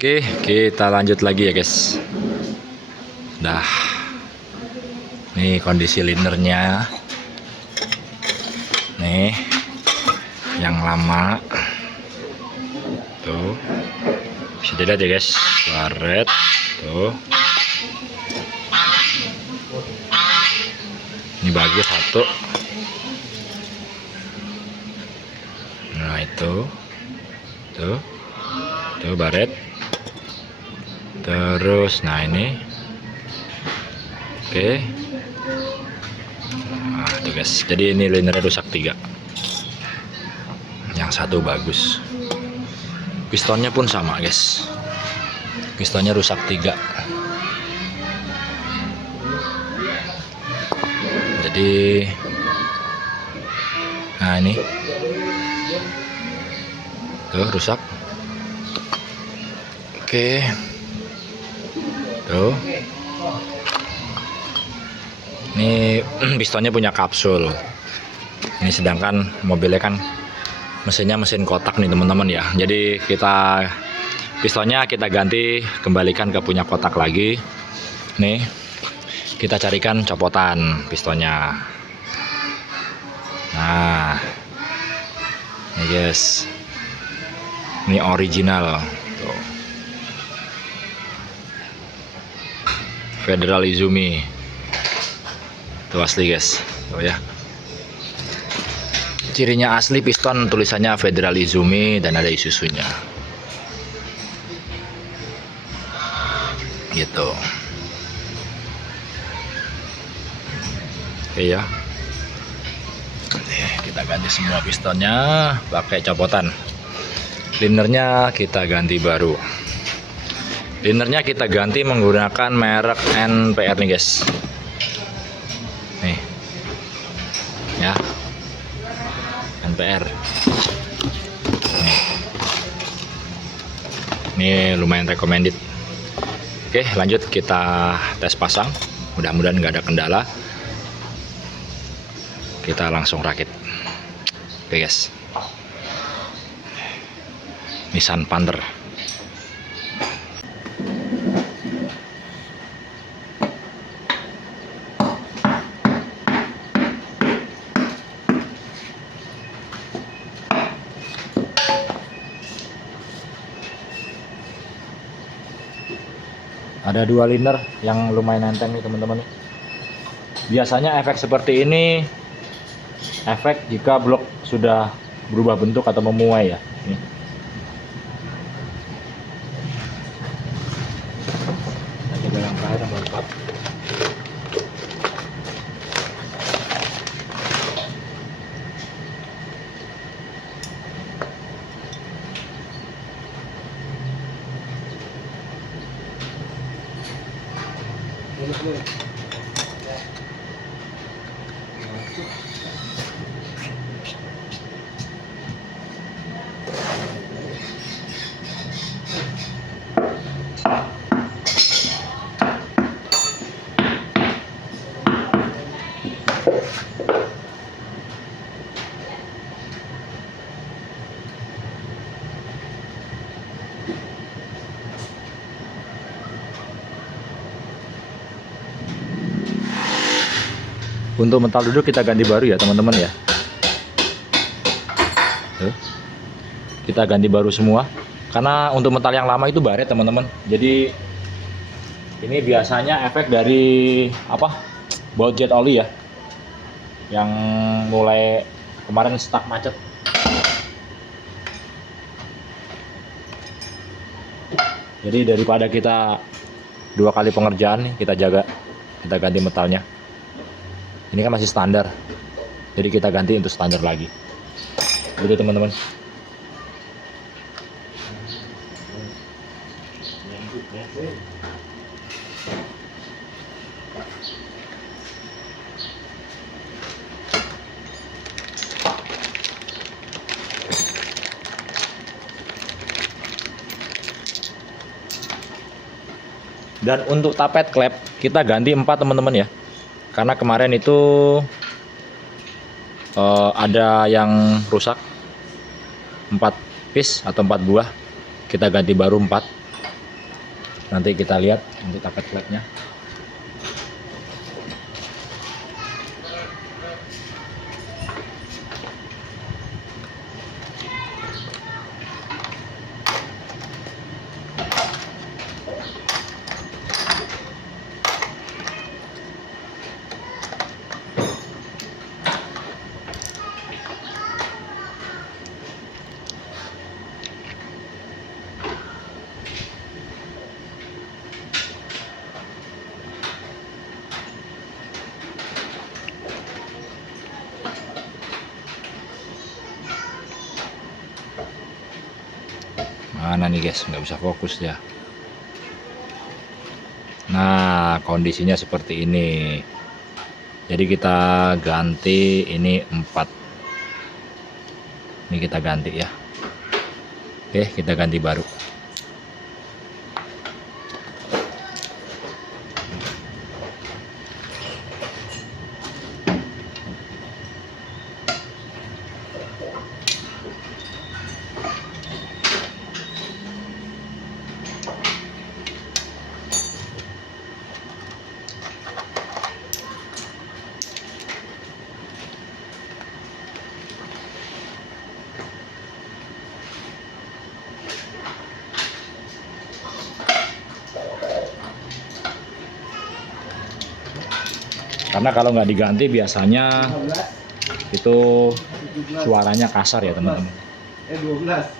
Oke, kita lanjut lagi ya guys. Dah, nih kondisi linernya. Nih, yang lama. Tuh, bisa dilihat ya guys, baret. Tuh, ini bagus satu. Nah itu, tuh baret. Terus, nah ini, oke. Nah tuh guys, jadi ini linernya rusak 3. Yang satu bagus. Pistonnya pun sama guys. Pistonnya rusak 3. Jadi, nah ini, tuh rusak. Oke. Tuh. Ini pistonnya punya kapsul. Ini sedangkan mobilnya kan mesinnya mesin kotak nih teman-teman ya. Jadi pistonnya kita ganti, kembalikan ke punya kotak lagi. Nih, kita carikan copotan pistonnya. Nah, ini guys, ini original. Tuh. Federal Izumi. Tuh asli guys. Tuh ya. Cirinya asli piston, tulisannya Federal Izumi dan ada Isuzunya. Gitu. Oke ya. Kita ganti semua pistonnya pakai copotan. Linernya kita ganti baru. Linernya kita ganti menggunakan merek NPR nih guys. Nih. Ya. NPR. Nih. Ini lumayan recommended. Oke, lanjut kita tes pasang. Mudah-mudahan nggak ada kendala. Kita langsung rakit. Oke guys. Nissan Panther. Ada 2 liner yang lumayan enteng nih teman-teman. Biasanya efek seperti ini efek jika blok sudah berubah bentuk atau memuai ya. Nih. Kita yang terakhir nomor 4. Untuk mental duduk kita ganti baru ya teman-teman ya. Tuh. Kita ganti baru semua. Karena untuk mental yang lama itu baret teman-teman. Jadi ini biasanya efek dari apa? Baut jet oli ya. Yang mulai kemarin stuck macet. Jadi daripada kita 2 kali pengerjaan nih, kita ganti metalnya. Ini kan masih standar, jadi kita ganti untuk standar lagi. Gitu teman-teman. Dan untuk tapet klep kita ganti 4 teman-teman ya. Karena kemarin itu ada yang rusak 4 piece atau 4 buah. Kita ganti baru 4. Nanti kita lihat untuk taket flapnya. Mana nih guys, nggak bisa fokus ya. Nah, kondisinya seperti ini. Jadi kita ganti ini 4. Ini kita ganti ya. Oke, kita ganti baru. Karena kalau nggak diganti biasanya itu suaranya kasar ya teman-teman. 12.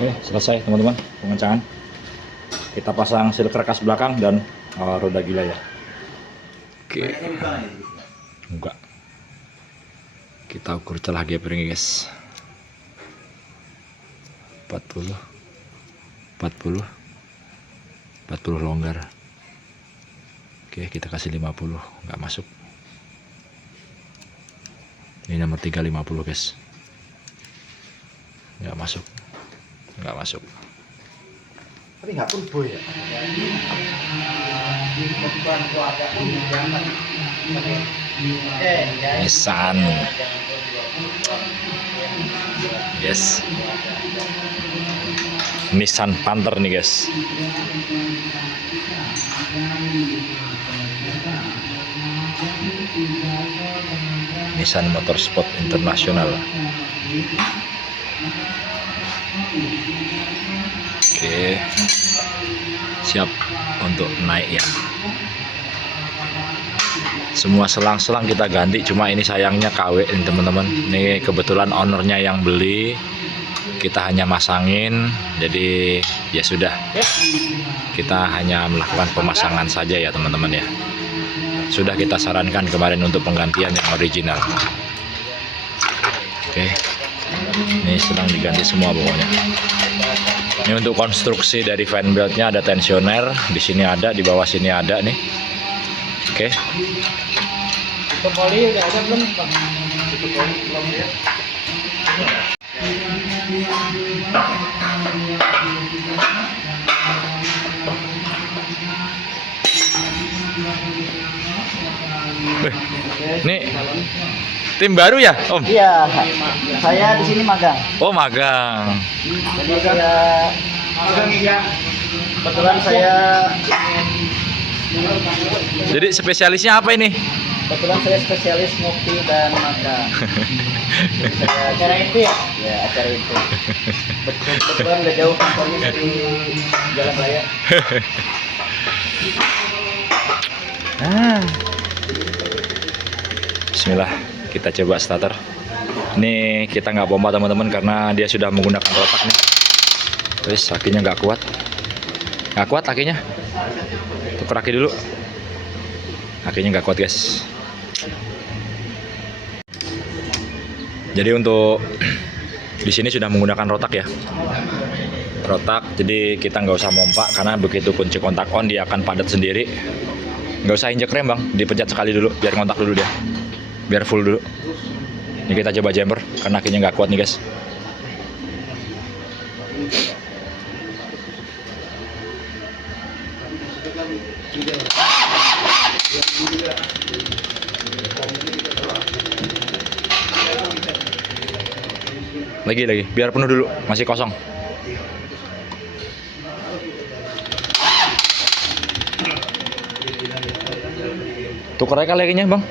Selesai teman-teman pengencangan. Kita pasang seal karkas belakang dan roda gila ya. Oke. Enggak. Kita ukur celah geprengnya guys. 40 longgar. Oke, kita kasih 50, nggak masuk. Ini nomor 350 guys. Nggak masuk. Tapi nggak turbo ya. Nissan. Yes. Nissan Panther nih guys. Nissan Motorsport Internasional. Oke, siap untuk naik ya. Semua selang-selang kita ganti, cuma ini sayangnya KW ini teman-teman. Ini kebetulan ownernya yang beli, kita hanya masangin, jadi ya sudah, kita hanya melakukan pemasangan saja ya teman-teman ya. Sudah kita sarankan kemarin untuk penggantian yang original. Oke, ini sedang diganti semua pokoknya. Ini untuk konstruksi dari fan beltnya ada tensioner, di sini ada, di bawah sini ada nih. Oke. Poli udah ada belum? Belum ya. Ini tim baru ya, Om? Iya, saya di sini magang. Oh, magang. Jadi saya magang ya. Kebetulan saya Jadi spesialisnya apa ini? kebetulan saya spesialis ngopi dan magang. Saya acara itu ya? Ya, acara itu. Kebetulan udah jauh kantornya dari Jalan Raya. Bismillah, kita coba starter. Ini kita nggak pompa teman-teman karena dia sudah menggunakan rotak nih. Terus akinya nggak kuat akinya. Tuker aki dulu. Akinya nggak kuat guys. Jadi untuk di sini sudah menggunakan rotak ya. Rotak, jadi kita nggak usah mompa karena begitu kunci kontak on dia akan padat sendiri. Nggak usah injek rem bang, dipencet sekali dulu biar kontak dulu dia, biar full dulu. Ini kita coba jumper karena akinya nggak kuat nih guys. Lagi, biar penuh dulu, masih kosong. Tuker aja kali akinya bang.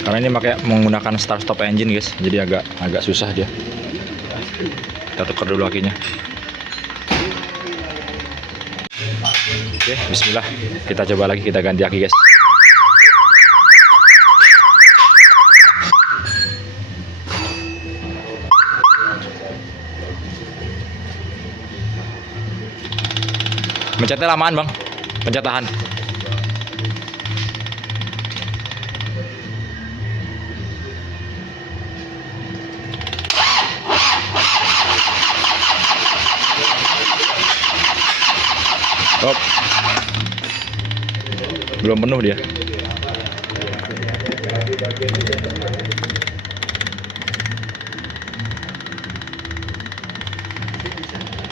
Karena ini menggunakan start stop engine guys, jadi agak susah dia. Kita tuker dulu akinya. Oke, bismillah. Kita coba lagi, kita ganti aki guys. Pencetnya lamaan bang, pencet tahan. Stop. Belum penuh dia.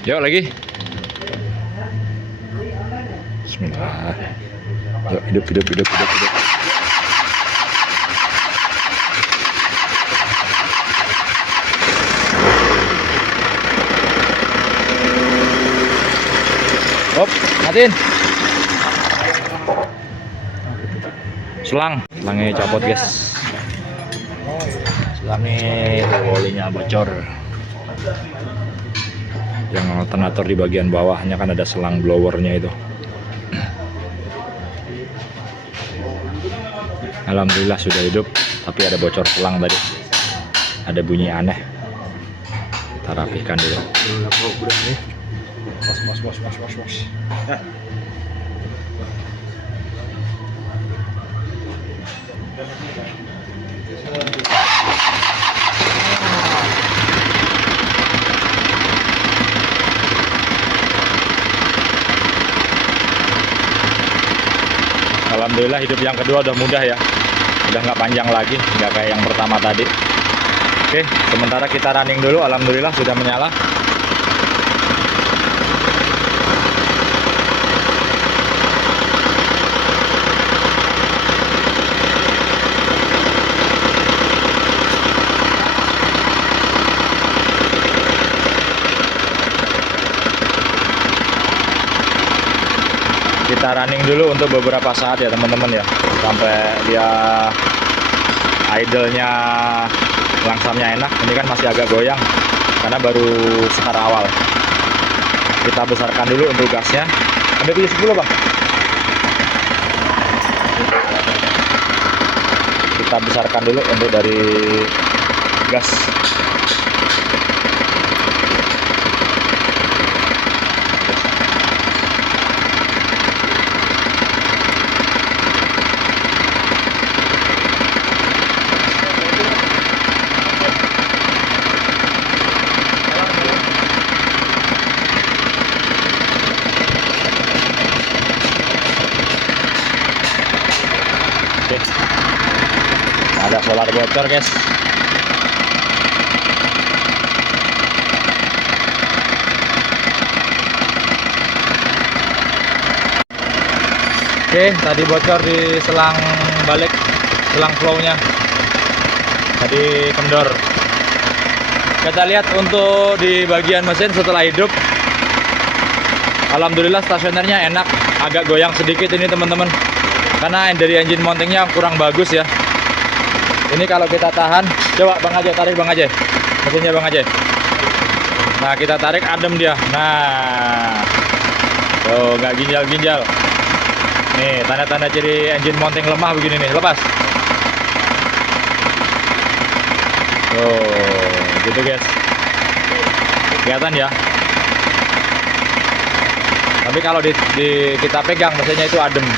Yuk lagi. Bismillah. Yuk, hidup. Hop, matiin. Selangnya copot guys. Selangnya olinya bocor. Yang alternator di bagian bawahnya kan ada selang blowernya itu. Alhamdulillah sudah hidup, tapi ada bocor selang tadi. Ada bunyi aneh. Kita rapihkan dulu. Was. Nah. Alhamdulillah hidup yang kedua udah mudah ya, udah nggak panjang lagi, nggak kayak yang pertama tadi. Oke, sementara kita running dulu. Alhamdulillah sudah menyala. Kita running dulu untuk beberapa saat ya teman-teman ya, sampai dia idle-nya langsamnya enak. Ini kan masih agak goyang karena baru start awal. Kita besarkan dulu untuk gasnya. Ambil pilih 10 bang. Kita besarkan dulu untuk dari gas. Ada solar bocor guys. Oke, tadi bocor di selang balik, selang flow-nya tadi kendor. Kita lihat untuk di bagian mesin setelah hidup, alhamdulillah stasionernya enak. Agak goyang sedikit ini teman-teman, karena dari engine mountingnya kurang bagus ya. Ini kalau kita tahan, coba Bang Ajay tarik, Bang Ajay, mesinnya Bang Ajay. Nah kita tarik adem dia. Nah, tuh nggak ginjal-ginjal. Nih tanda-tanda ciri engine mounting lemah begini nih, lepas. Tuh, gitu guys. Kelihatan ya. Tapi kalau kita pegang mesinnya itu adem.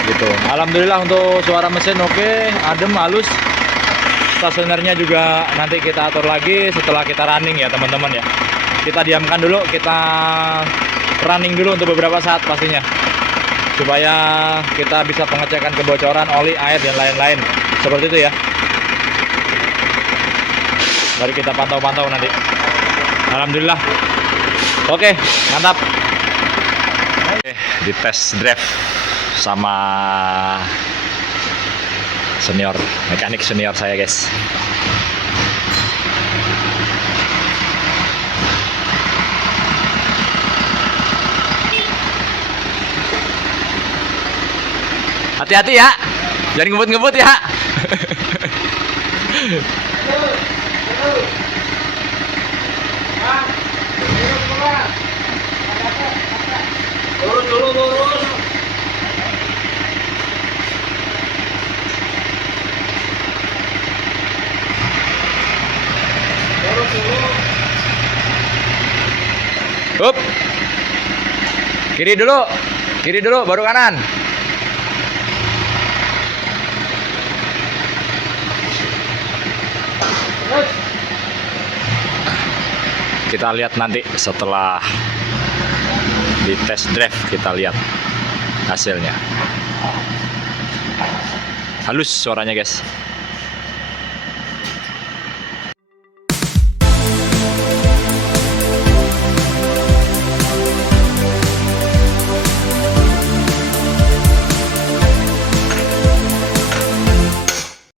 Gitu. Alhamdulillah untuk suara mesin oke, adem, halus. Stasionernya juga nanti kita atur lagi setelah kita running ya teman-teman ya. Kita diamkan dulu, kita running dulu untuk beberapa saat pastinya, supaya kita bisa pengecekan kebocoran oli, air dan lain-lain seperti itu ya. Mari kita pantau-pantau nanti. Alhamdulillah oke, mantap. Oke, di test drive sama senior, mekanik senior saya guys. Hati-hati ya, jangan ngebut-ngebut ya. Turun. Up. Kiri dulu, baru kanan. Kita lihat nanti setelah di test drive, kita lihat hasilnya. Halus suaranya guys.